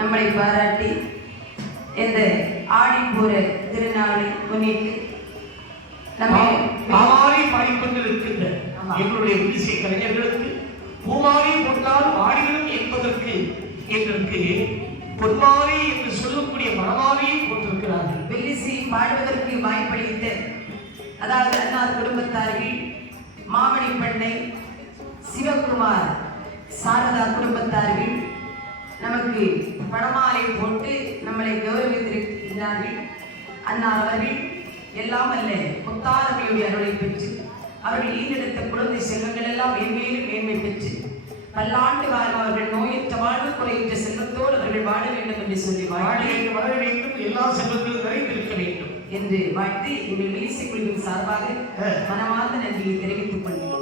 நம்மளை பாராட்டி இந்த ஆடிப்பூர திருநாளை முன்னிட்டு மாமாவை பாடிக்கொண்டிருக்கின்ற எங்களுடைய இசை கலைஞர்களுக்கு பூமாவை போட்டால் ஆடிகளும் என்பதற்கு எங்களுக்கு பொன்மாவை என்று சொல்லக்கூடிய மணமாவையை போட்டிருக்கிறார்கள். வெள்ளிசை பாடுவதற்கு வாய்ப்பளித்த அதாவது அன்னார் குடும்பத்தார்கள், மாமணி பண்ணை, சிவகுமார், சாரதா குடும்பத்தார்கள் நமக்கு பணமாலை போட்டு நம்மளை கௌரவித்திருக்கிறார்கள். அன்னார் அவர்கள் எல்லாம் அல்ல முத்தாரமையுடைய அருளை பெற்று அவர்கள் ஈடெடுத்த குழந்தை செல்வங்கள் எல்லாம் மேன்மேலும் மேன்மை பெற்று பல்லாண்டு காலம் அவர்கள் நோயற்ற வாழ்வு குறையற்ற செல்வத்தோடு அவர்கள் வாழ வேண்டும் என்று சொல்லி வாழ வேண்டும், எல்லா செல்வங்களும் நிறைந்திருக்க வேண்டும் என்று வாழ்த்து எங்கள் இசை குழுவின் சார்பாக மனமார்ந்த நன்றியை தெரிவித்துக் கொள்கிறேன்.